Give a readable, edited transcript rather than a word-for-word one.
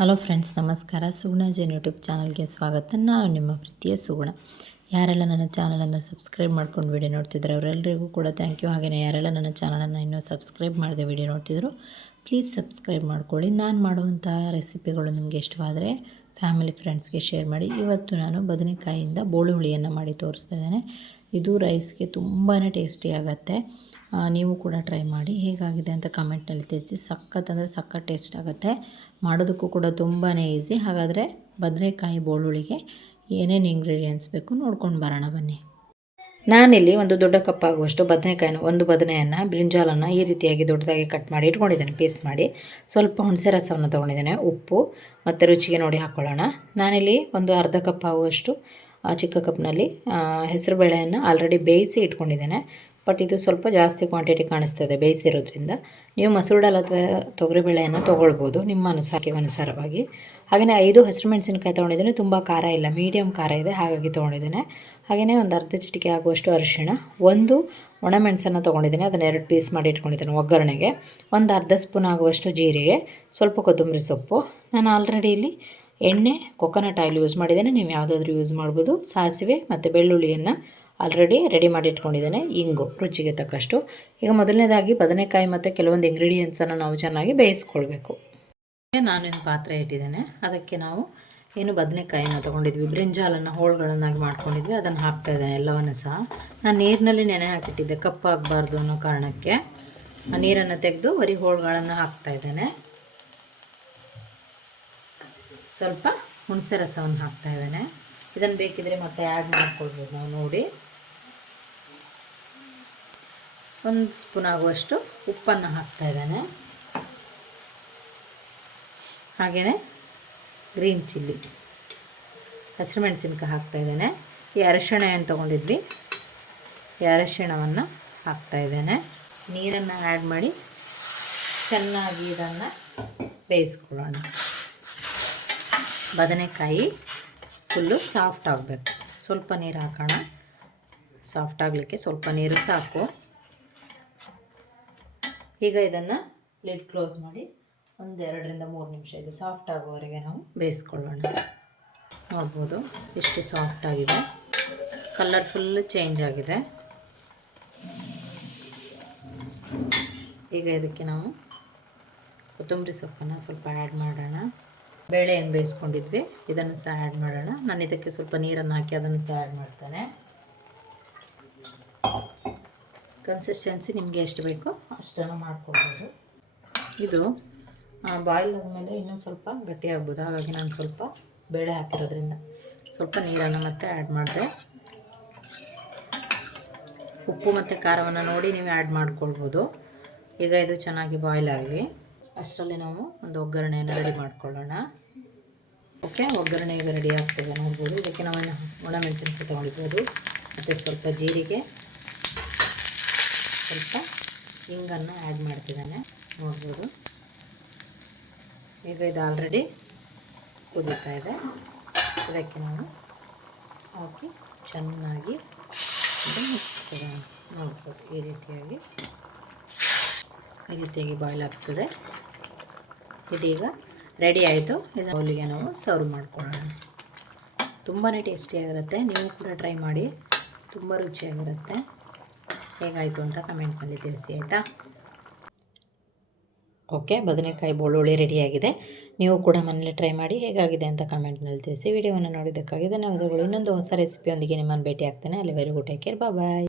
Hello friends, ನಮಸ್ಕಾರ. ಸುಗುಣ Jain YouTube ಚಾನಲ್ಗೆ ಸ್ವಾಗತ. ನಾನು ನಿಮ್ಮ ಪ್ರೀತಿಯ ಸುಗುಣ. ಯಾರೆಲ್ಲ ನನ್ನ ಚಾನಲನ್ನು ಸಬ್ಸ್ಕ್ರೈಬ್ ಮಾಡ್ಕೊಂಡು ವಿಡಿಯೋ ನೋಡ್ತಿದ್ರು ಅವರೆಲ್ಲರಿಗೂ ಕೂಡ ಥ್ಯಾಂಕ್ ಯು. ಹಾಗೆಯೇ ಯಾರೆಲ್ಲ ನನ್ನ ಚಾನಲನ್ನು ಇನ್ನೂ ಸಬ್ಸ್ಕ್ರೈಬ್ ಮಾಡದೆ ವಿಡಿಯೋ ನೋಡ್ತಿದ್ರು ಪ್ಲೀಸ್ ಸಬ್ಸ್ಕ್ರೈಬ್ ಮಾಡ್ಕೊಳ್ಳಿ. ನಾನು ಮಾಡುವಂಥ ರೆಸಿಪಿಗಳು ನಿಮಗೆ ಇಷ್ಟವಾದರೆ ಫ್ಯಾಮಿಲಿ ಫ್ರೆಂಡ್ಸ್ಗೆ ಶೇರ್ ಮಾಡಿ. ಇವತ್ತು ನಾನು ಬದನೆಕಾಯಿಯಿಂದ ಬೋಳು ಹುಳಿಯನ್ನು ಮಾಡಿ ತೋರಿಸ್ತಾ ಇದ್ದೇನೆ. ಇದು ರೈಸ್ಗೆ ತುಂಬಾ ಟೇಸ್ಟಿ ಆಗುತ್ತೆ. ನೀವು ಕೂಡ ಟ್ರೈ ಮಾಡಿ. ಹೇಗಾಗಿದೆ ಅಂತ ಕಮೆಂಟ್ನಲ್ಲಿ ತಿಳಿಸಿ. ಸಖತ್ ಅಂದರೆ ಸಖತ್ ಟೇಸ್ಟ್ ಆಗುತ್ತೆ. ಮಾಡೋದಕ್ಕೂ ಕೂಡ ತುಂಬಾ ಈಸಿ. ಹಾಗಾದರೆ ಬದನೆಕಾಯಿ ಬೋಳುಳಿಗೆ ಏನೇನು ಇಂಗ್ರೀಡಿಯೆಂಟ್ಸ್ ಬೇಕು ನೋಡ್ಕೊಂಡು ಬರೋಣ ಬನ್ನಿ. ನಾನಿಲ್ಲಿ ಒಂದು ದೊಡ್ಡ ಕಪ್ ಆಗುವಷ್ಟು ಒಂದು ಬದನೆಯನ್ನು ಬ್ರಿಂಜಾಲನ್ನು ಈ ರೀತಿಯಾಗಿ ದೊಡ್ಡದಾಗಿ ಕಟ್ ಮಾಡಿ ಇಟ್ಕೊಂಡಿದ್ದೇನೆ, ಪೀಸ್ ಮಾಡಿ. ಸ್ವಲ್ಪ ಹುಣಸೆ ರಸವನ್ನು ತೊಗೊಂಡಿದ್ದೇನೆ, ಉಪ್ಪು ಮತ್ತು ರುಚಿಗೆ ನೋಡಿ ಹಾಕ್ಕೊಳ್ಳೋಣ. ನಾನಿಲ್ಲಿ ಒಂದು ಅರ್ಧ ಕಪ್ ಆಗುವಷ್ಟು ಚಿಕ್ಕ ಕಪ್ನಲ್ಲಿ ಹೆಸರುಬೇಳೆಯನ್ನು ಆಲ್ರೆಡಿ ಬೇಯಿಸಿ ಇಟ್ಕೊಂಡಿದ್ದೇನೆ. ಬಟ್ ಇದು ಸ್ವಲ್ಪ ಜಾಸ್ತಿ ಕ್ವಾಂಟಿಟಿ ಕಾಣಿಸ್ತದೆ ಬೇಯಿಸಿರೋದ್ರಿಂದ. ನೀವು ಮಸೂರು ದಾಲ್ ಅಥವಾ ತೊಗರಿಬೇಳೆಯನ್ನು ತೊಗೊಳ್ಬೋದು ನಿಮ್ಮ ಅನುಸಾರವಾಗಿ. ಹಾಗೆಯೇ 5 ಹಸಿರುಮೆಣಸಿನಕಾಯಿ ತೊಗೊಂಡಿದ್ದೇನೆ. ತುಂಬ ಖಾರ ಇಲ್ಲ, ಮೀಡಿಯಮ್ ಖಾರ ಇದೆ, ಹಾಗಾಗಿ ತೊಗೊಂಡಿದ್ದೇನೆ. ಹಾಗೆಯೇ ಒಂದು ಅರ್ಧ ಚಿಟಿಕೆ ಆಗುವಷ್ಟು ಅರಿಶಿಣ, ಒಂದು ಒಣಮೆಣಸನ್ನು ತೊಗೊಂಡಿದ್ದೇನೆ, ಅದನ್ನು 2 ಪೀಸ್ ಮಾಡಿ ಇಟ್ಕೊಂಡಿದ್ದೇನೆ ಒಗ್ಗರಣೆಗೆ. ಒಂದು ಅರ್ಧ ಸ್ಪೂನ್ ಆಗುವಷ್ಟು ಜೀರಿಗೆ, ಸ್ವಲ್ಪ ಕೊತ್ತಂಬರಿ ಸೊಪ್ಪು. ನಾನು ಆಲ್ರೆಡಿ ಇಲ್ಲಿ ಎಣ್ಣೆ ಕೊಕೊನಟ್ ಆಯಿಲ್ ಯೂಸ್ ಮಾಡಿದ್ದೇನೆ, ನೀವು ಯಾವುದಾದ್ರೂ ಯೂಸ್ ಮಾಡ್ಬೋದು. ಸಾಸಿವೆ ಮತ್ತು ಬೆಳ್ಳುಳ್ಳಿಯನ್ನು ಆಲ್ರೆಡಿ ರೆಡಿ ಮಾಡಿ ಇಟ್ಕೊಂಡಿದ್ದೇನೆ. ಇಂಗು ರುಚಿಗೆ ತಕ್ಕಷ್ಟು. ಈಗ ಮೊದಲನೇದಾಗಿ ಬದನೆಕಾಯಿ ಮತ್ತು ಕೆಲವೊಂದು ಇಂಗ್ರೀಡಿಯೆಂಟ್ಸನ್ನು ನಾವು ಚೆನ್ನಾಗಿ ಬೇಯಿಸ್ಕೊಳ್ಬೇಕು. ನಾನೊಂದು ಪಾತ್ರೆ ಇಟ್ಟಿದ್ದೇನೆ, ಅದಕ್ಕೆ ನಾವು ಏನು ಬದನೆಕಾಯಿನ ತೊಗೊಂಡಿದ್ವಿ, ಬ್ರಿಂಜಾಲನ್ನು ಹೋಳುಗಳನ್ನಾಗಿ ಮಾಡ್ಕೊಂಡಿದ್ವಿ, ಅದನ್ನು ಹಾಕ್ತಾಯಿದ್ದೇನೆ ಎಲ್ಲವನ್ನು ಸಹ. ನಾನು ನೀರಿನಲ್ಲಿ ನೆನೆ ಹಾಕಿಟ್ಟಿದ್ದೆ, ಕಪ್ಪಾಗಬಾರ್ದು ಅನ್ನೋ ಕಾರಣಕ್ಕೆ ಆ ನೀರನ್ನು ತೆಗೆದು ಬರೀ ಹೋಳುಗಳನ್ನು ಹಾಕ್ತಾಯಿದ್ದೇನೆ. ಸ್ವಲ್ಪ ಹುಣಸೆ ರಸವನ್ನು ಹಾಕ್ತಾಯಿದ್ದೇನೆ. ಇದನ್ನು ಬೇಕಿದ್ರೆ ಮತ್ತೆ ಆ್ಯಡ್ ಮಾಡ್ಕೊಳ್ಬೋದು ನಾವು ನೋಡಿ. 1 ಸ್ಪೂನ್ ಆಗುವಷ್ಟು ಉಪ್ಪನ್ನು ಹಾಕ್ತಾಯಿದ್ದೇನೆ. ಹಾಗೆಯೇ ಗ್ರೀನ್ ಚಿಲ್ಲಿ, ಹಸಿರುಮೆಣಸಿನ್ಕಾಯಿ ಹಾಕ್ತಾಯಿದ್ದೇನೆ. ಈ ಅರಿಶಿಣ ಏನು ತೊಗೊಂಡಿದ್ವಿ, ಈ ಅರಿಶಿಣವನ್ನು ಹಾಕ್ತಾಯಿದ್ದೇನೆ. ನೀರನ್ನು ಆ್ಯಡ್ ಮಾಡಿ ಚೆನ್ನಾಗಿ ಇದನ್ನು ಬೇಯಿಸ್ಕೊಳ್ಳೋಣ. ಬದನೆಕಾಯಿ ಫುಲ್ಲು ಸಾಫ್ಟ್ ಆಗಬೇಕು. ಸ್ವಲ್ಪ ನೀರು ಹಾಕೋಣ, ಸಾಫ್ಟ್ ಆಗಲಿಕ್ಕೆ ಸ್ವಲ್ಪ ನೀರು ಸಾಕು. ಈಗ ಇದನ್ನು ಲಿಡ್ ಕ್ಲೋಸ್ ಮಾಡಿ ಒಂದು 2 ರಿಂದ 3 ನಿಮಿಷ ಇದು ಸಾಫ್ಟ್ ಆಗುವವರೆಗೆ ನಾವು ಬೇಯಿಸ್ಕೊಳ್ಳೋಣ. ನೋಡ್ಬೋದು ಎಷ್ಟು ಸಾಫ್ಟ್ ಆಗಿದೆ, ಕಲರ್ ಫುಲ್ಲು ಚೇಂಜ್ ಆಗಿದೆ. ಈಗ ಇದಕ್ಕೆ ನಾವು ಕೊತ್ತಂಬರಿ ಸೊಪ್ಪನ್ನು ಸ್ವಲ್ಪ ಆ್ಯಡ್ ಮಾಡೋಣ. ಬೇಳೆ ಏನು ಬೇಯಿಸ್ಕೊಂಡಿದ್ವಿ ಇದನ್ನು ಸಹ ಆ್ಯಡ್ ಮಾಡೋಣ. ನಾನು ಇದಕ್ಕೆ ಸ್ವಲ್ಪ ನೀರನ್ನು ಹಾಕಿ ಅದನ್ನು ಸಹ ಆ್ಯಡ್ ಮಾಡ್ತೇನೆ. ಕನ್ಸಿಸ್ಟೆನ್ಸಿ ನಿಮಗೆ ಎಷ್ಟು ಬೇಕೋ ಅಷ್ಟನ್ನು ಮಾಡ್ಕೊಳ್ಬೋದು. ಇದು ಬಾಯ್ಲ್ ಆದಮೇಲೆ ಇನ್ನೂ ಸ್ವಲ್ಪ ಗಟ್ಟಿ ಆಗ್ಬೋದು, ಹಾಗಾಗಿ ನಾನು ಸ್ವಲ್ಪ ಬೇಳೆ ಹಾಕಿರೋದ್ರಿಂದ ಸ್ವಲ್ಪ ನೀರನ್ನು ಮತ್ತೆ ಆ್ಯಡ್ ಮಾಡಿದೆ. ಉಪ್ಪು ಮತ್ತು ಖಾರವನ್ನು ನೋಡಿ ನೀವು ಆ್ಯಡ್ ಮಾಡ್ಕೊಳ್ಬೋದು. ಈಗ ಇದು ಚೆನ್ನಾಗಿ ಬಾಯ್ಲ್ ಆಗಲಿ, ಅಷ್ಟರಲ್ಲಿ ನಾವು ಒಂದು ಒಗ್ಗರಣೆಯನ್ನು ರೆಡಿ ಮಾಡ್ಕೊಳ್ಳೋಣ. ಓಕೆ, ಒಗ್ಗರಣೆ ಈಗ ರೆಡಿ ಆಗ್ತದೆ ನೋಡ್ಬೋದು. ಇದಕ್ಕೆ ನಾವು ಒಣಮೆಣಸಿನಕಾಯಿ ತೊಗೊಂಡಿರ್ಬೋದು ಮತ್ತು ಸ್ವಲ್ಪ ಜೀರಿಗೆ, ಸ್ವಲ್ಪ ಹಿಂಗನ್ನು ಆ್ಯಡ್ ಮಾಡ್ತಿದ್ದಾನೆ ನೋಡ್ಬೋದು. ಈಗ ಇದು ಆಲ್ರೆಡಿ ಕುದೀತಾ ಇದೆ. ಇದಕ್ಕೆ ನಾವು ಹಾಕಿ ಚೆನ್ನಾಗಿ ಮಿಕ್ಸ್ ಕೊಡೋಣ. ನೋಡ್ಬೋದು ಈ ರೀತಿಯಾಗಿ ಬಾಯ್ಲ್ ಆಗ್ತದೆ. ಇದೀಗ ರೆಡಿ ಆಯಿತು. ಇದನ್ನು ಬೌಲಿಗೆ ನಾವು ಸರ್ವ್ ಮಾಡ್ಕೊಳ್ಳೋಣ. ತುಂಬಾ ಟೇಸ್ಟಿಯಾಗಿರುತ್ತೆ. ನೀವು ಕೂಡ ಟ್ರೈ ಮಾಡಿ, ತುಂಬ ರುಚಿಯಾಗಿರುತ್ತೆ. ಹೇಗಾಯಿತು ಅಂತ ಕಮೆಂಟ್ನಲ್ಲಿ ತಿಳಿಸಿ ಆಯಿತಾ. ಓಕೆ, ಬದನೆಕಾಯಿ ಬೋಳುಳ್ಳಿ ರೆಡಿಯಾಗಿದೆ. ನೀವು ಕೂಡ ಮನೇಲಿ ಟ್ರೈ ಮಾಡಿ, ಹೇಗಾಗಿದೆ ಅಂತ ಕಮೆಂಟ್ನಲ್ಲಿ ತಿಳಿಸಿ. ವಿಡಿಯೋವನ್ನು ನೋಡಿದ್ದಕ್ಕಾಗಿ ಧನ್ಯವಾದಗಳು. ಇನ್ನೊಂದು ಹೊಸ ರೆಸಿಪಿಯೊಂದಿಗೆ ನಿಮ್ಮನ್ನು ಭೇಟಿ ಆಗ್ತೇನೆ. ಅಲ್ಲಿವರೆಗೂ ಟೇಕ್ ಕೇರ್, ಬಾಯ್.